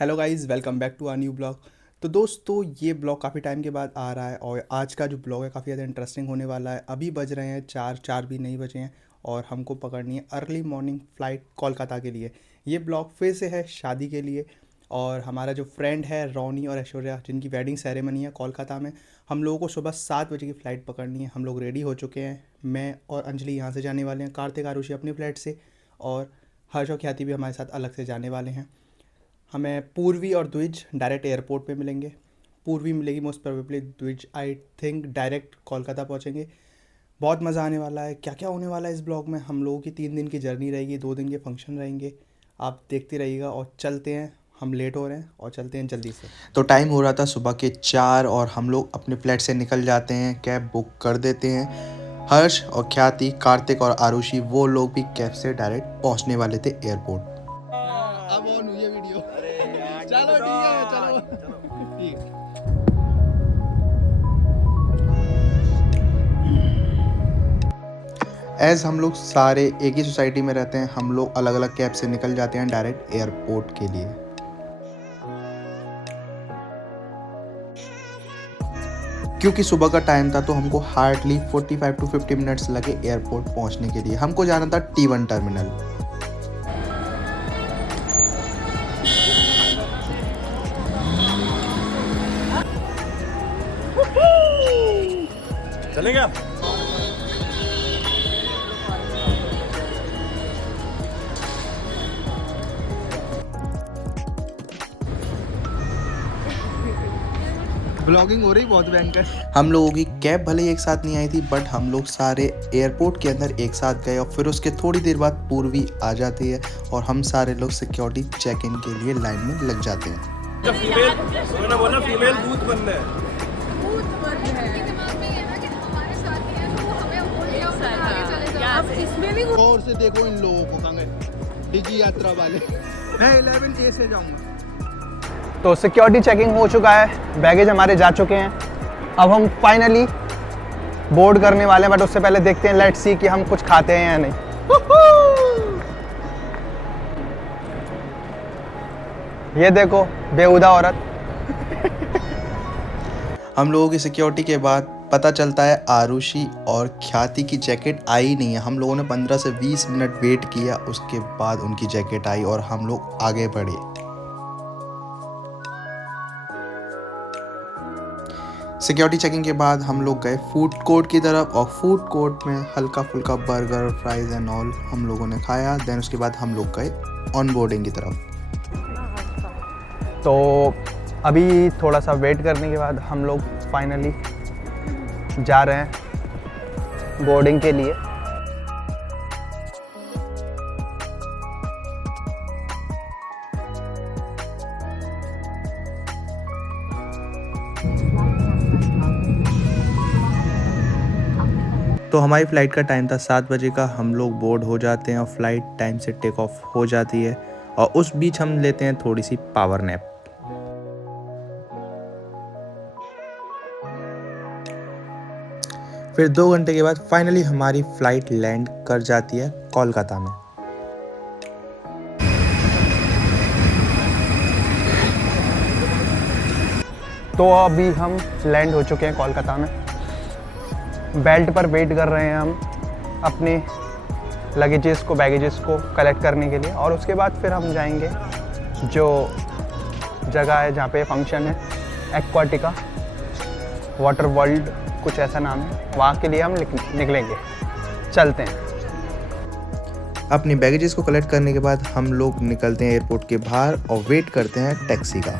Hello guys, welcome back to our new blog. तो दोस्तों, ये ब्लॉग काफ़ी टाइम के बाद आ रहा है और आज का जो ब्लॉग है काफ़ी ज़्यादा इंटरेस्टिंग होने वाला है। अभी बज रहे हैं चार भी नहीं बजे हैं और हमको पकड़नी है अर्ली मॉर्निंग फ़्लाइट कोलकाता के लिए। ये ब्लॉग फिर से है शादी के लिए और हमारा जो फ्रेंड है रोनी और ऐश्वर्या, जिनकी वेडिंग सेरेमनी है कोलकाता में, हम लोगों को सुबह 7 बजे की फ़्लाइट पकड़नी है। हम लोग रेडी हो चुके हैं। मैं और अंजलि यहाँ से जाने वाले हैं, कार्तिक आरुषि अपनी फ़्लाइट से, और हर्ष और ख्याति भी हमारे साथ अलग से जाने वाले हैं। हमें पूर्वी और द्विज डायरेक्ट एयरपोर्ट पे मिलेंगे। पूर्वी मिलेगी मोस्ट प्रोबेबली, द्विज आई थिंक डायरेक्ट कोलकाता पहुंचेंगे। बहुत मज़ा आने वाला है। क्या क्या होने वाला है इस ब्लॉग में, हम लोगों की 3 दिन की जर्नी रहेगी, 2 दिन के फंक्शन रहेंगे। आप देखते रहिएगा और चलते हैं। हम लेट हो रहे हैं और चलते हैं जल्दी से। तो टाइम हो रहा था सुबह के 4 और हम लोग अपने फ्लैट से निकल जाते हैं। कैब बुक कर देते हैं। हर्ष और ख्याति, कार्तिक और आरुषि, वो लोग भी कैब से डायरेक्ट पहुंचने वाले थे एयरपोर्ट। अब ऑन हुई है वीडियो। अरे यार, चलो ठीक है, चलो ठीक। एज हम लोग सारे एक ही सोसाइटी में रहते हैं, हम लोग अलग अलग कैब से निकल जाते हैं डायरेक्ट एयरपोर्ट के लिए। क्योंकि सुबह का टाइम था तो हमको हार्डली 45 टू 50 मिनट्स लगे एयरपोर्ट पहुंचने के लिए। हमको जाना था T1 टर्मिनल। चलेगा। ब्लॉगिंग हो रही बहुत भयंकर। हम लोगों की कैब भले ही एक साथ नहीं आई थी, बट हम लोग सारे एयरपोर्ट के अंदर एक साथ गए और फिर उसके थोड़ी देर बाद पूर्वी आ जाती है और हम सारे लोग सिक्योरिटी चेक इन के लिए लाइन में लग जाते हैं। जब फीमेल उन्होंने बोला फीमेल बूथ बंद है। इसमें भी और से देखो इन लोगों को, कहाँ गए डिजी यात्रा वाले। मैं 11A से जाऊंगा। तो सिक्योरिटी चेकिंग हो चुका है, बैगेज हमारे जा चुके हैं। अब हम फाइनली बोर्ड करने वाले हैं, बट उससे पहले देखते हैं, लेट्स सी कि हम कुछ खाते हैं या नहीं। ये देखो बेहुदा औरत। हम लोगों की सिक्योरिटी के बाद पता चलता है आरुषि और ख्याति की जैकेट आई नहीं है। हम लोगों ने 15 से 20 मिनट वेट किया, उसके बाद उनकी जैकेट आई और हम लोग आगे बढ़े। सिक्योरिटी चेकिंग के बाद हम लोग गए फूड कोर्ट की तरफ और फूड कोर्ट में हल्का फुल्का बर्गर, फ्राइज एंड ऑल हम लोगों ने खाया। देन उसके बाद हम लोग गए ऑन बोर्डिंग की तरफ। तो अभी थोड़ा सा वेट करने के बाद हम लोग फाइनली जा रहे हैं बोर्डिंग के लिए। तो हमारी फ़्लाइट का टाइम था 7 बजे का। हम लोग बोर्ड हो जाते हैं और फ्लाइट टाइम से टेक ऑफ हो जाती है और उस बीच हम लेते हैं थोड़ी सी पावर नैप। फिर 2 घंटे के बाद फाइनली हमारी फ़्लाइट लैंड कर जाती है कोलकाता में। तो अभी हम लैंड हो चुके हैं कोलकाता में। बेल्ट पर वेट कर रहे हैं हम अपने बैगेजेस को कलेक्ट करने के लिए, और उसके बाद फिर हम जाएंगे जो जगह है जहाँ पे फंक्शन है, एक्वाटिका वाटर वर्ल्ड कुछ ऐसा नाम है, वहाँ के लिए हम निकलेंगे। चलते हैं। अपनी बैगेजेस को कलेक्ट करने के बाद हम लोग निकलते हैं एयरपोर्ट के बाहर और वेट करते हैं टैक्सी का।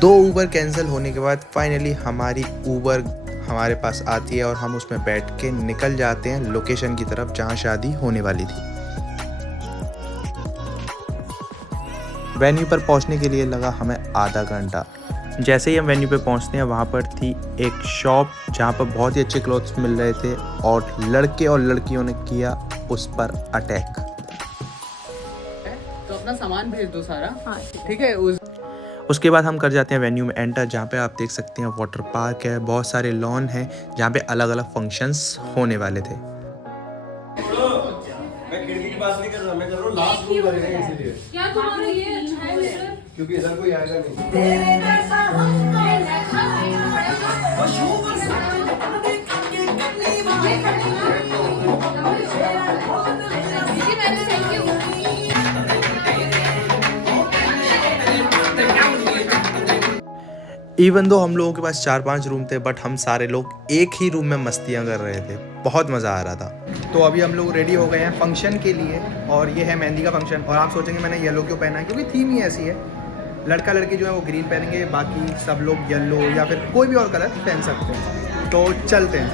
2 ऊबर कैंसिल होने के बाद फाइनली हमारी ऊबर हमारे पास आती है और हम उसमें बैठ के निकल जाते हैं लोकेशन की तरफ जहाँ शादी होने वाली थी। वेन्यू पर पहुँचने के लिए लगा हमें आधा घंटा। जैसे ही हम वेन्यू पे पहुँचते हैं, वहाँ पर थी एक शॉप जहाँ पर बहुत ही अच्छे क्लोथ्स मिल रहे थे और लड़के और लड़कियों ने किया उस पर अटैक। तो अपना सामान भेज दो सारा। हाँ ठीक है। उसके बाद हम कर जाते हैं वेन्यू में एंटर, जहाँ पे आप देख सकते हैं वाटर पार्क है, बहुत सारे लॉन हैं जहाँ पे अलग अलग फंक्शंस होने वाले थे। मैं खिड़की की बात नहीं कर रहा, मैं कर रहा हूँ लास्ट रूम करेंगे इसीलिए। क्या तुम्हारा ये अच्छा है? क्योंकि इधर कोई आएगा नहीं। इवन दो हम लोगों के पास 4-5 रूम थे, बट हम सारे लोग एक ही रूम में मस्तियाँ कर रहे थे। बहुत मज़ा आ रहा था। तो अभी हम लोग रेडी हो गए हैं फंक्शन के लिए, और ये है मेहंदी का फंक्शन। और आप सोचेंगे मैंने येलो क्यों पहना है, क्योंकि थीम ही ऐसी है। लड़का लड़की जो है वो ग्रीन पहनेंगे, बाकी सब लोग येलो या फिर कोई भी और कलर पहन सकते हैं। तो चलते हैं।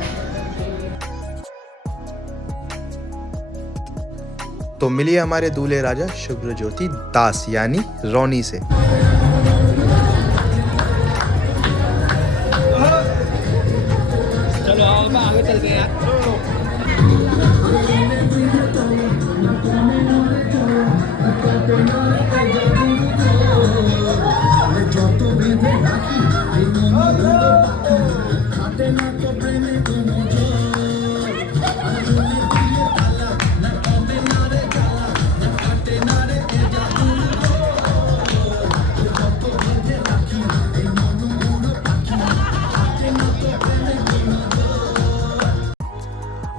तो मिलिए हमारे दूल्हे राजा शुभ्रज्योति दास यानी रोनी से। चलो आओ आगे चलते हैं यार।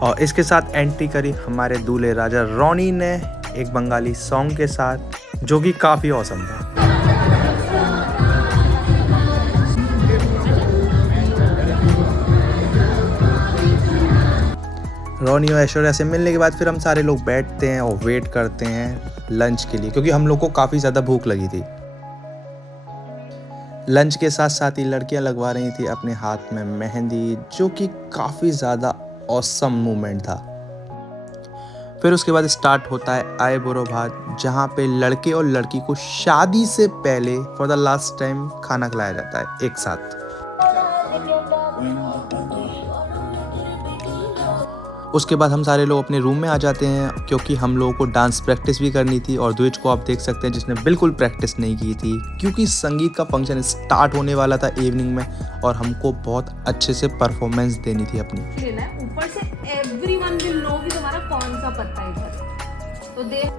और इसके साथ एंट्री करी हमारे दूल्हे राजा रोनी ने एक बंगाली सॉन्ग के साथ, जो कि काफ़ी औसम था। रोनी और ऐश्वर्या से मिलने के बाद फिर हम सारे लोग बैठते हैं और वेट करते हैं लंच के लिए, क्योंकि हम लोग को काफ़ी ज़्यादा भूख लगी थी। लंच के साथ साथ ही लड़कियां लगवा रही थी अपने हाथ में मेहंदी, जो कि काफ़ी ज़्यादा ऑसम मूवमेंट था। फिर उसके बाद स्टार्ट होता है आए बुरो भात, जहाँ पे लड़के और लड़की को शादी से पहले फॉर द लास्ट टाइम खाना खिलाया जाता है एक साथ। उसके बाद हम सारे लोग अपने रूम में आ जाते हैं, क्योंकि हम लोगों को डांस प्रैक्टिस भी करनी थी। और द्विज को आप देख सकते हैं जिसने बिल्कुल प्रैक्टिस नहीं की थी, क्योंकि संगीत का फंक्शन स्टार्ट होने वाला था इवनिंग में, और हमको बहुत अच्छे से परफॉर्मेंस देनी थी अपनी। लेना है ऊपर से, एवरीवन विल नो कि तुम्हारा कौन सा पत्ता है इधर। तो देख,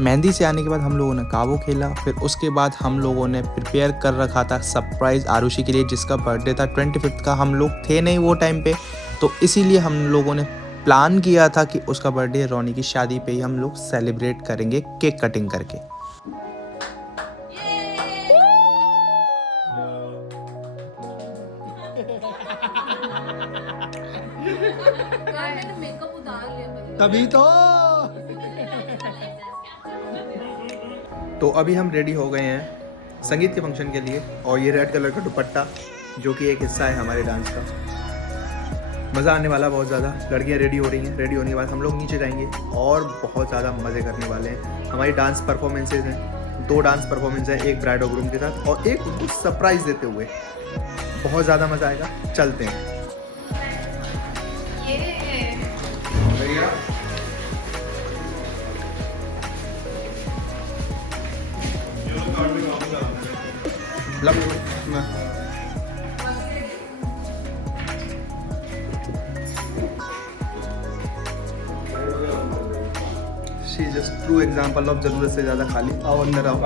मेहंदी से आने के बाद हम लोगों ने काबू खेला। फिर उसके बाद हम लोगों ने प्रिपेयर कर रखा था सरप्राइज आरुषि के लिए, जिसका बर्थडे था 25 का। हम लोग थे नहीं वो टाइम पे, तो इसीलिए हम लोगों ने प्लान किया था कि उसका बर्थडे रोनी की शादी पे ही हम लोग सेलिब्रेट करेंगे केक कटिंग करके। मेकअप उतार लिया तभी तो अभी हम रेडी हो गए हैं संगीत के फंक्शन के लिए, और ये रेड कलर का दुपट्टा जो कि एक हिस्सा है हमारे डांस का। मज़ा आने वाला बहुत ज़्यादा। लड़कियां रेडी हो रही हैं, रेडी होने के बाद हम लोग नीचे जाएंगे और बहुत ज़्यादा मज़े करने वाले हैं। हमारी डांस परफॉर्मेंसेज हैं, 2 डांस परफॉर्मेंस है, एक ब्राइड और ग्रूम के साथ और एक उनको सरप्राइज़ देते हुए। बहुत ज़्यादा मज़ा आएगा, चलते हैं। She is just true example of जरूरत से ज़्यादा खाली। आओ अंदर आओ।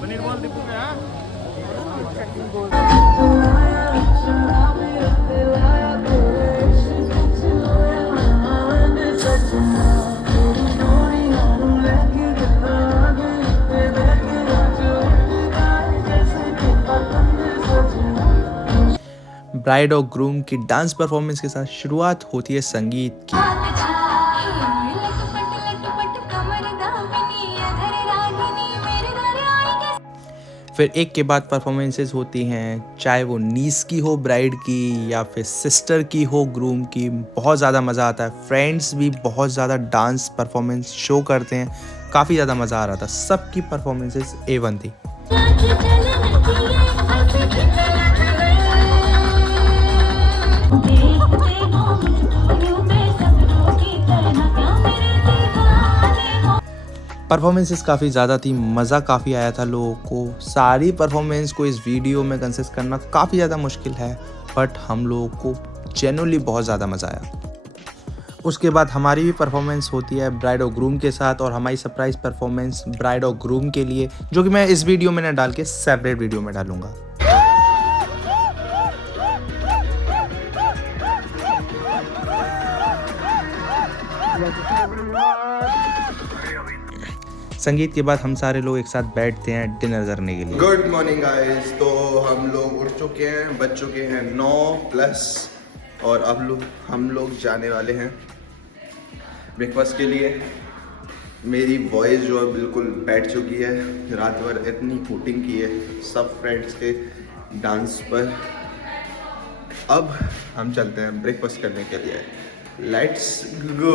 पनीर बॉल दिखू में हाँ? ब्राइड और ग्रूम की डांस परफॉर्मेंस के साथ शुरुआत होती है संगीत की। फिर एक के बाद परफॉर्मेंसेस होती हैं, चाहे वो नीस की हो ब्राइड की या फिर सिस्टर की हो ग्रूम की। बहुत ज़्यादा मज़ा आता है। फ्रेंड्स भी बहुत ज़्यादा डांस परफॉर्मेंस शो करते हैं। काफ़ी ज़्यादा मज़ा आ रहा था। सबकी परफॉर्मेंसेस A1 थी। परफॉर्मेंसेस काफ़ी ज़्यादा थी, मज़ा काफ़ी आया था लोगों को। सारी परफॉर्मेंस को इस वीडियो में कंसिस्ट करना काफ़ी ज़्यादा मुश्किल है, बट हम लोगों को जेन्युइनली बहुत ज़्यादा मज़ा आया। उसके बाद हमारी भी परफॉर्मेंस होती है ब्राइड और ग्रूम के साथ, और हमारी सरप्राइज़ परफॉर्मेंस ब्राइड और ग्रूम के लिए, जो कि मैं इस वीडियो में ना डाल के सेपरेट वीडियो में डालूंगा। संगीत के बाद हम सारे लोग एक साथ बैठते हैं डिनर करने के लिए। गुड मॉर्निंग गाइस, तो हम लोग उठ चुके हैं, बज चुके हैं 9+, और अब हम लोग जाने वाले हैं ब्रेकफास्ट के लिए। मेरी वॉइस जो है बिल्कुल बैठ चुकी है, रात भर इतनी हूटिंग की है सब फ्रेंड्स के डांस पर। अब हम चलते हैं ब्रेकफास्ट करने के लिए, लेट्स गो।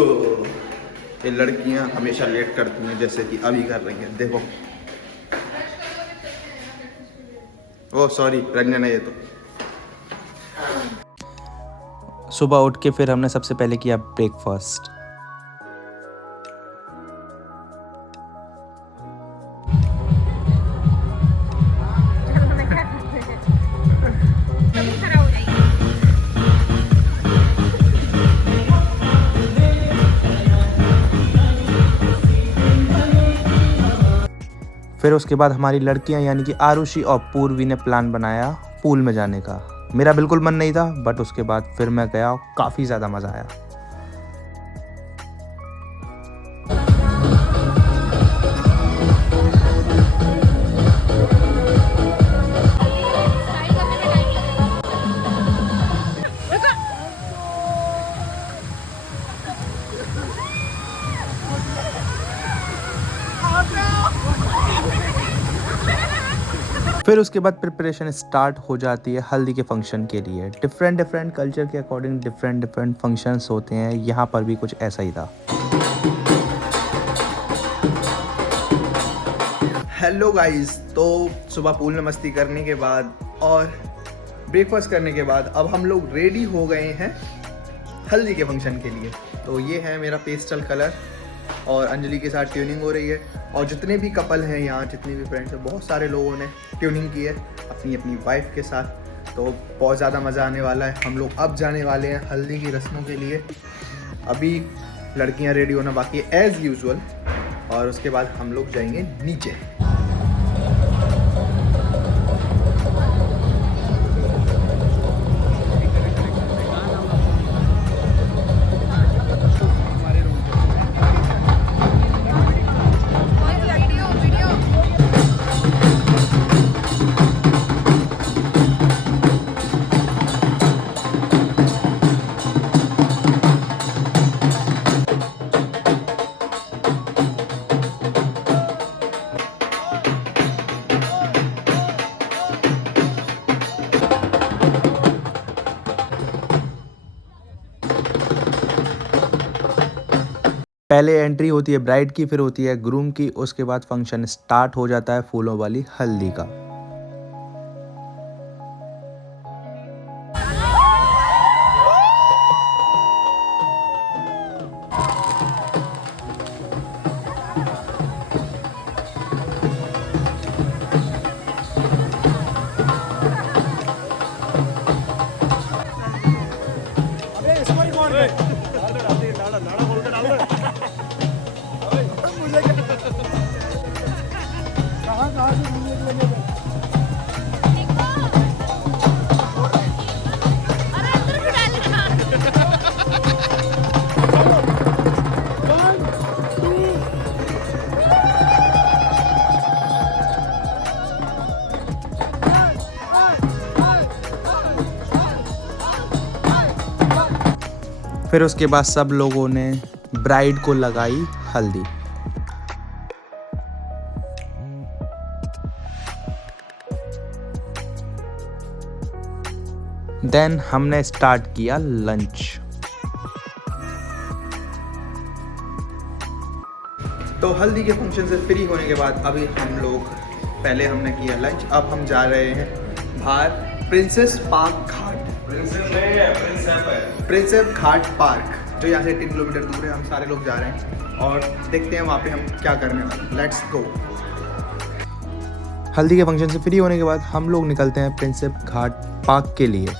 ये लड़कियां हमेशा लेट करती हैं, जैसे कि अभी कर रही हैं, देखो। ओह सॉरी, रंजना ये तो। सुबह उठ के फिर हमने सबसे पहले किया ब्रेकफास्ट। फिर उसके बाद हमारी लड़कियां यानी कि आरुषि और पूर्वी ने प्लान बनाया पूल में जाने का। मेरा बिल्कुल मन नहीं था, बट उसके बाद फिर मैं गया, काफ़ी ज़्यादा मज़ा आया। फिर उसके बाद प्रिपरेशन स्टार्ट हो जाती है हल्दी के फंक्शन के लिए। डिफरेंट कल्चर के अकॉर्डिंग डिफरेंट फंक्शंस होते हैं, यहाँ पर भी कुछ ऐसा ही था। हेलो गाइस, तो सुबह पूल में मस्ती करने के बाद और ब्रेकफास्ट करने के बाद अब हम लोग रेडी हो गए हैं हल्दी के फंक्शन के लिए। तो ये है मेरा पेस्टल कलर, और अंजलि के साथ ट्यूनिंग हो रही है, और जितने भी कपल हैं यहाँ, जितने भी फ्रेंड्स हैं, बहुत सारे लोगों ने ट्यूनिंग की है अपनी अपनी वाइफ के साथ। तो बहुत ज़्यादा मज़ा आने वाला है। हम लोग अब जाने वाले हैं हल्दी की रस्मों के लिए। अभी लड़कियाँ रेडी होना बाकी है एज़ यूजुअल, और उसके बाद हम लोग जाएंगे नीचे। पहले एंट्री होती है ब्राइड की, फिर होती है ग्रूम की, उसके बाद फंक्शन स्टार्ट हो जाता है फूलों वाली हल्दी का। फिर उसके बाद सब लोगों ने ब्राइड को लगाई हल्दी। देन हमने स्टार्ट किया लंच। तो हल्दी के फंक्शन से फ्री होने के बाद अभी हम लोग, पहले हमने किया लंच, अब हम जा रहे हैं बाहर प्रिंसेस पार्क घाट, प्रिंसेस घाट पार्क, जो यहाँ से 3 किलोमीटर दूर है। हम सारे लोग जा रहे हैं और देखते हैं वहाँ पे हम क्या करने वाले। Let's go. हल्दी के फंक्शन से फ्री होने के बाद हम लोग निकलते हैं प्रिंसेप घाट पार्क के लिए।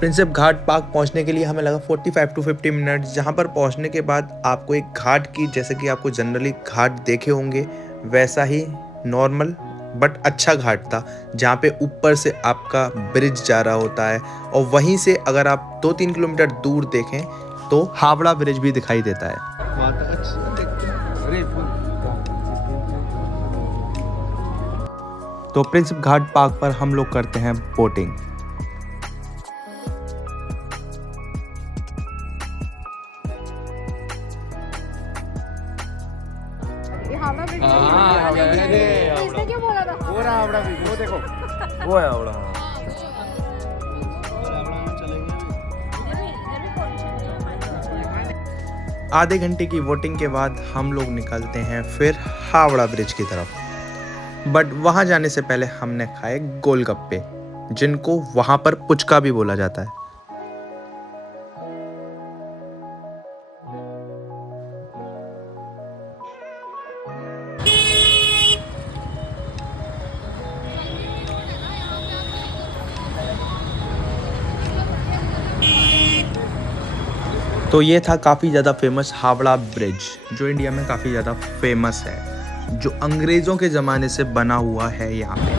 प्रिंसेप घाट पार्क पहुंचने के लिए हमें लगा 45 to 50 मिनट। जहां पर पहुंचने के बाद आपको एक घाट की, जैसे कि आपको जनरली घाट देखे होंगे वैसा ही नॉर्मल बट अच्छा घाट था, जहां पे ऊपर से आपका ब्रिज जा रहा होता है और वहीं से अगर आप 2-3 किलोमीटर दूर देखें तो हावड़ा ब्रिज भी दिखाई देता है। तो प्रिंसेप घाट पार्क पर हम लोग करते हैं बोटिंग। इसने क्यों बोला था? वो रहा हावड़ा भी, वो देखो, वो है हावड़ा। आधे घंटे की वोटिंग के बाद हम लोग निकलते हैं फिर हावड़ा ब्रिज की तरफ। बट वहाँ जाने से पहले हमने खाए गोलगप्पे, जिनको वहाँ पर पुचका भी बोला जाता है। तो ये था काफ़ी ज़्यादा फेमस हावड़ा ब्रिज, जो इंडिया में काफ़ी ज़्यादा फेमस है, जो अंग्रेज़ों के ज़माने से बना हुआ है यहाँ पे।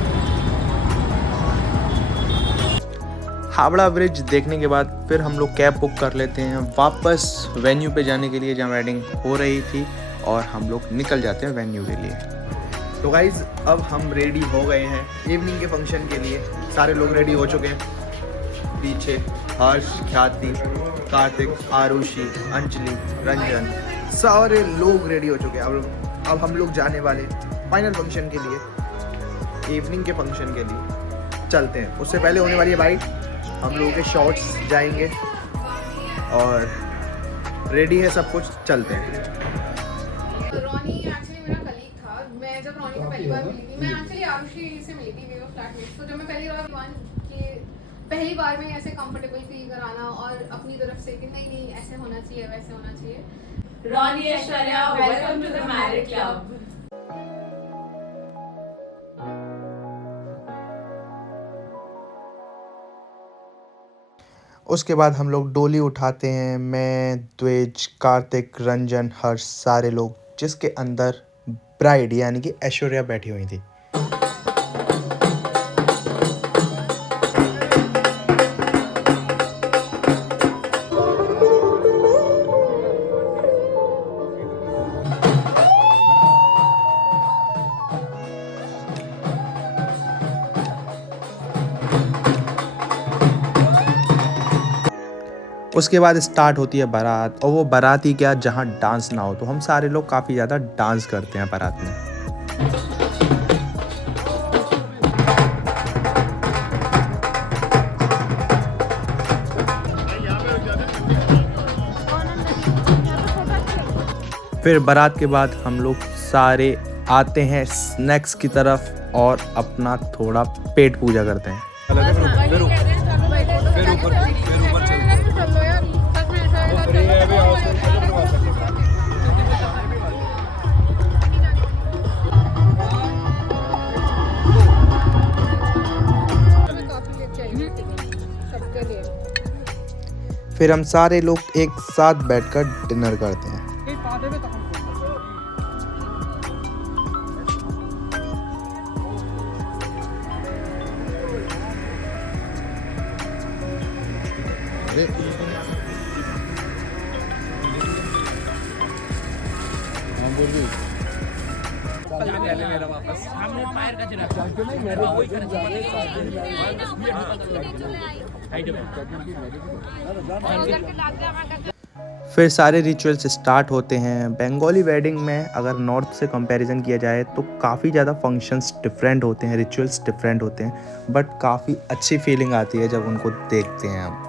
हावड़ा ब्रिज देखने के बाद फिर हम लोग कैब बुक कर लेते हैं वापस वेन्यू पे जाने के लिए, जहाँ वेडिंग हो रही थी, और हम लोग निकल जाते हैं वेन्यू के लिए। तो गाइज़ अब हम रेडी हो गए हैं इवनिंग के फंक्शन के लिए। सारे लोग रेडी हो चुके हैं। पीछे हर्ष, ख्याति, कार्तिक, आरुषि, अंजलि, रंजन, सारे लोग रेडी हो चुके हैं। अब हम लोग जाने वाले फाइनल फंक्शन के लिए, इवनिंग के फंक्शन के लिए चलते हैं। उससे पहले होने वाली है बाइट, हम लोगों के शॉर्ट्स जाएंगे और रेडी है सब कुछ, चलते हैं। रॉनी एक्चुअली मेरा कलीग था। मैं जब रॉनी को पहली बार मिली थी, मैं एक्चुअली आरुषि से मिली थी, वे वर फ्लैटमेट्स। तो जब मैं पहली बार में ऐसे कंफर्टेबल फील कराना और अपनी तरफ से कि नहीं नहीं ऐसे होना चाहिए, वैसे होना चाहिए। Ronnie Aishwarya, welcome to the married club. उसके बाद हम लोग डोली उठाते हैं। मैं, द्विज, कार्तिक, रंजन, हर्ष, सारे लोग, जिसके अंदर ब्राइड यानी कि ऐश्वर्या बैठी हुई थी। उसके बाद स्टार्ट होती है बारात, और वो बारात ही क्या जहाँ डांस ना हो। तो हम सारे लोग काफ़ी ज़्यादा डांस करते हैं बारात में। फिर बारात के बाद हम लोग सारे आते हैं स्नैक्स की तरफ और अपना थोड़ा पेट पूजा करते हैं। फिर हम सारे लोग एक साथ बैठकर डिनर करते हैं। फिर सारे रिचुअल्स स्टार्ट होते हैं। बंगाली वेडिंग में अगर नॉर्थ से कंपैरिजन किया जाए तो काफ़ी ज़्यादा फंक्शंस डिफरेंट होते हैं, रिचुअल्स डिफरेंट होते हैं, बट काफ़ी अच्छी फीलिंग आती है जब उनको देखते हैं हम।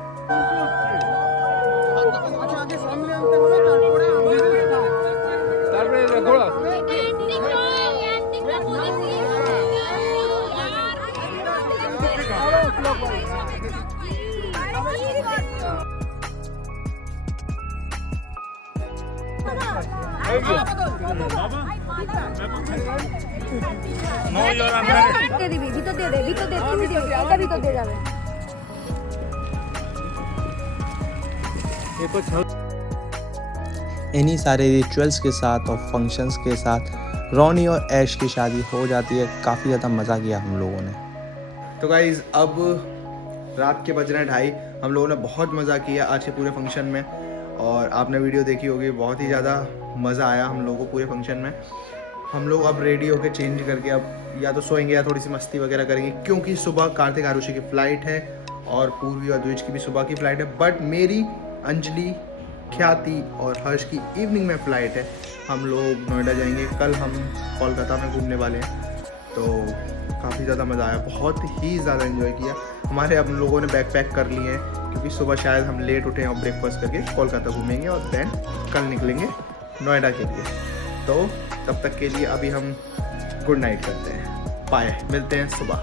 इन्हीं सारे रिचुअल्स के साथ और फंक्शंस के साथ रॉनी और ऐश की शादी हो जाती है। काफ़ी ज़्यादा मज़ा किया हम लोगों ने। तो गाइज़ अब रात के बज रहे हैं 2:30। हम लोगों ने बहुत मज़ा किया आज के पूरे फंक्शन में, और आपने वीडियो देखी होगी, बहुत ही ज़्यादा मज़ा आया हम लोगों को पूरे फंक्शन में। हम लोग अब रेडी होकर चेंज करके अब या तो सोएंगे या थोड़ी सी मस्ती वगैरह करेंगे, क्योंकि सुबह कार्तिक आरुषि की फ़्लाइट है और पूर्वी और द्विज की भी सुबह की फ़्लाइट है। बट मेरी, अंजलि, ख्याति और हर्ष की इवनिंग में फ़्लाइट है। हम लोग नोएडा जाएंगे। कल हम कोलकाता में घूमने वाले हैं, तो काफ़ी ज़्यादा मज़ा आया, बहुत ही ज़्यादा एंजॉय किया। हमारे हम लोगों ने बैग पैक कर लिए हैं, क्योंकि सुबह शायद हम लेट उठे और ब्रेकफास्ट करके कोलकाता घूमेंगे और देन कल निकलेंगे नोएडा के लिए। तो तब तक के लिए अभी हम गुड नाइट करते हैं, बाय, मिलते हैं सुबह।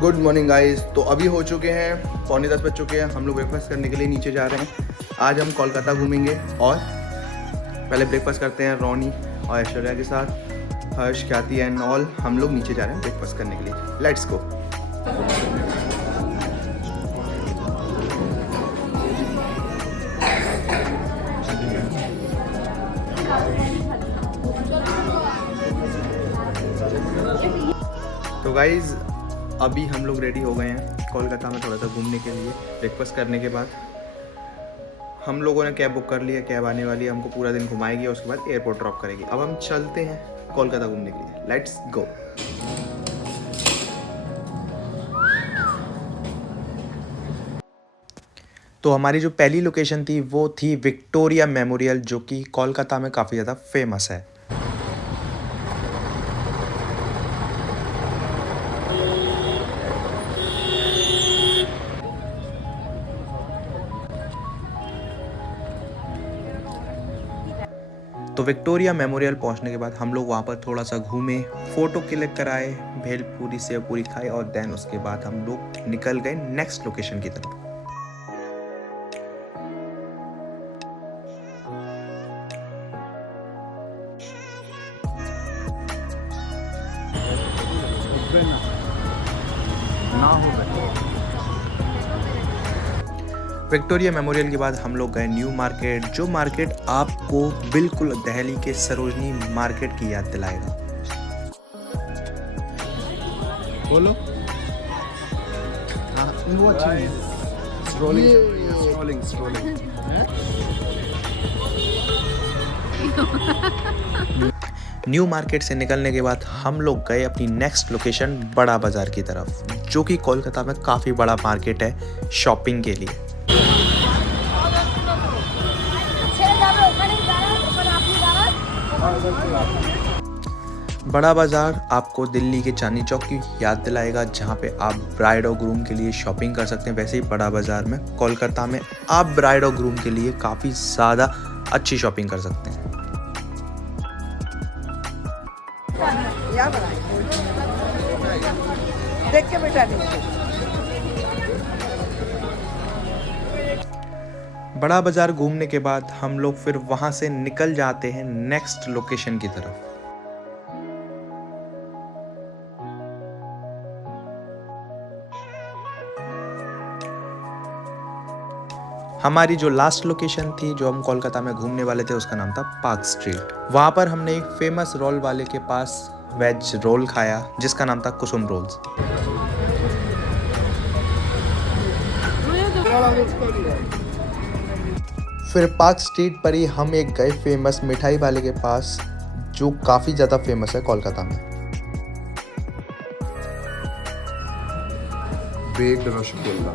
Good morning guys. तो अभी हो चुके हैं 9:45 बज चुके हैं। हम लोग ब्रेकफास्ट करने के लिए नीचे जा रहे हैं। आज हम कोलकाता घूमेंगे और पहले ब्रेकफास्ट करते हैं रॉनी और ऐश्वर्या के साथ। हर्ष, ख्याति एंड ऑल हम लोग नीचे जा रहे हैं ब्रेकफास्ट करने के लिए। Let's go. तो गाइज अभी हम लोग रेडी हो गए हैं कोलकाता में थोड़ा सा घूमने के लिए। ब्रेकफास्ट करने के बाद हम लोगों ने कैब बुक कर ली है। कैब आने वाली है, हमको पूरा दिन घुमाएगी और उसके बाद एयरपोर्ट ड्रॉप करेगी। अब हम चलते हैं कोलकाता घूमने के लिए। Let's go. तो हमारी जो पहली लोकेशन थी वो थी विक्टोरिया मेमोरियल, जो कि कोलकाता में काफ़ी ज़्यादा फेमस है। तो विक्टोरिया मेमोरियल पहुंचने के बाद हम लोग वहाँ पर थोड़ा सा घूमे, फ़ोटो क्लिक कराए, भेलपूरी सेव पूरी खाई और देन उसके बाद हम लोग निकल गए नेक्स्ट लोकेशन की तरफ। विक्टोरिया मेमोरियल के बाद हम लोग गए न्यू मार्केट, जो मार्केट आपको बिल्कुल दिल्ली के सरोजनी मार्केट की याद दिलाएगा। बोलो। न्यू मार्केट से निकलने के बाद हम लोग गए अपनी नेक्स्ट लोकेशन बड़ा बाजार की तरफ, जो कि कोलकाता में काफ़ी बड़ा मार्केट है शॉपिंग के लिए। बड़ा बाज़ार आपको दिल्ली के चांदनी चौक की याद दिलाएगा, जहाँ पे आप ब्राइड और ग्रूम के लिए शॉपिंग कर सकते हैं। वैसे ही बड़ा बाज़ार में कोलकाता में आप ब्राइड और ग्रूम के लिए काफ़ी ज़्यादा अच्छी शॉपिंग कर सकते हैं। देख के बेटा बड़ा बाज़ार घूमने के बाद हम लोग फिर वहाँ से निकल जाते हैं नेक्स्ट लोकेशन की तरफ। हमारी जो लास्ट लोकेशन थी, जो हम कोलकाता में घूमने वाले थे, उसका नाम था पार्क स्ट्रीट। वहाँ पर हमने एक फेमस रोल वाले के पास वेज रोल खाया, जिसका नाम था कुसुम रोल्स। फिर पार्क स्ट्रीट पर ही हम एक गए फेमस मिठाई वाले के पास, जो काफ़ी ज़्यादा फेमस है कोलकाता में। बेक्ड रसगुल्ला,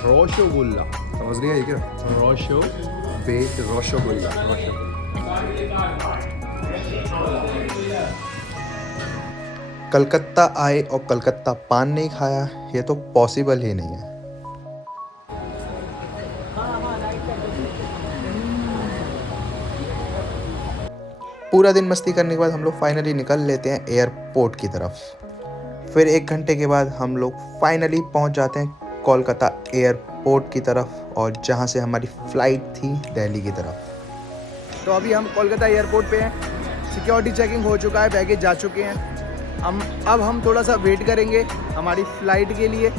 रसगुल्ला समझ नहीं आई क्या? रसो बेक्ड रसगुल्ला। कलकत्ता आए और कलकत्ता पान नहीं खाया, ये तो पॉसिबल ही नहीं है। पूरा दिन मस्ती करने के बाद हम लोग फाइनली निकल लेते हैं एयरपोर्ट की तरफ। फिर 1 घंटे के बाद हम लोग फाइनली पहुंच जाते हैं कोलकाता एयरपोर्ट। एयरपोर्ट की तरफ और जहाँ से हमारी फ़्लाइट थी दिल्ली की तरफ। तो अभी हम कोलकाता एयरपोर्ट पे हैं, सिक्योरिटी चेकिंग हो चुका है, बैगेज जा चुके हैं। अब हम थोड़ा सा वेट करेंगे हमारी फ़्लाइट के लिए।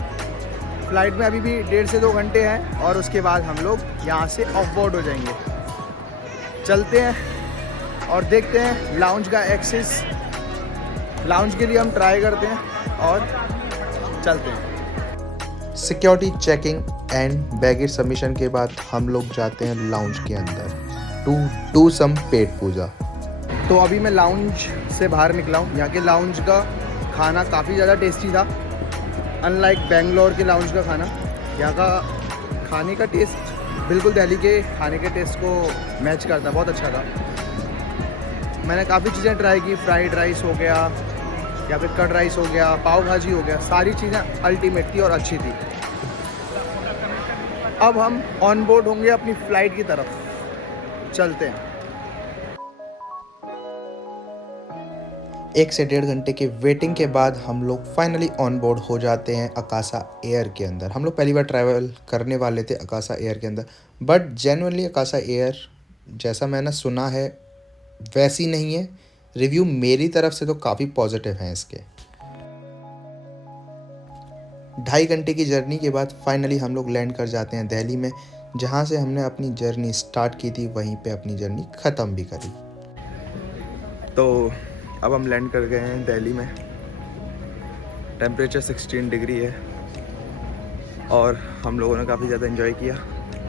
फ़्लाइट में अभी भी 1.5 से 2 घंटे हैं और उसके बाद हम लोग यहाँ से ऑफ बोर्ड हो जाएंगे। चलते हैं और देखते हैं लाउंज का एक्सेस। लाउंज के लिए हम ट्राई करते हैं और चलते हैं। Security checking and baggage submission के बाद हम लोग जाते हैं लाउंज के अंदर टू डू सम पेट पूजा। तो अभी मैं लाउंज से बाहर निकला हूँ। यहाँ के लाउंज का खाना काफ़ी ज़्यादा टेस्टी था। अनलाइक बेंगलोर के लाउंज का खाना, यहाँ का खाने का टेस्ट बिल्कुल दिल्ली के खाने के टेस्ट को मैच करता, बहुत अच्छा था। मैंने काफ़ी चीज़ें ट्राई की, फ्राइड राइस हो गया या फिर कर्ड राइस हो गया, पाव भाजी हो गया, सारी चीज़ें अल्टीमेट थी और अच्छी थी। अब हम ऑन बोर्ड होंगे अपनी फ़्लाइट की तरफ, चलते हैं। 1 से 1.5 घंटे के वेटिंग के बाद हम लोग फाइनली ऑन बोर्ड हो जाते हैं अकासा एयर के अंदर। हम लोग पहली बार ट्रैवल करने वाले थे अकासा एयर के अंदर, बट जेन्युइनली अकासा एयर जैसा मैंने सुना है वैसी नहीं है। रिव्यू मेरी तरफ से तो काफ़ी पॉजिटिव हैं इसके। 2.5 घंटे की जर्नी के बाद फाइनली हम लोग लैंड कर जाते हैं दिल्ली में, जहाँ से हमने अपनी जर्नी स्टार्ट की थी वहीं पे अपनी जर्नी ख़त्म भी करी। तो अब हम लैंड कर गए हैं दिल्ली में। टेम्परेचर 16 डिग्री है और हम लोगों ने काफ़ी ज़्यादा एंजॉय किया,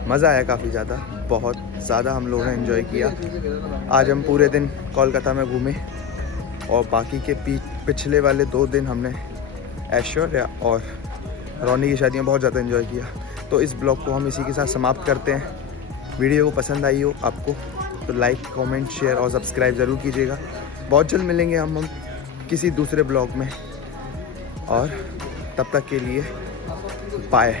मज़ा आया काफ़ी ज़्यादा, बहुत ज़्यादा हम लोगों ने एंजॉय किया। आज हम पूरे दिन कोलकाता में घूमे और बाकी के पिछले वाले 2 दिन हमने ऐश्वर्या और रोनी की शादी में बहुत ज़्यादा एंजॉय किया। तो इस ब्लॉग को हम इसी के साथ समाप्त करते हैं। वीडियो को पसंद आई हो आपको तो लाइक, कमेंट, शेयर और सब्सक्राइब ज़रूर कीजिएगा। बहुत जल्द मिलेंगे हम किसी दूसरे ब्लॉग में और तब तक के लिए बाय।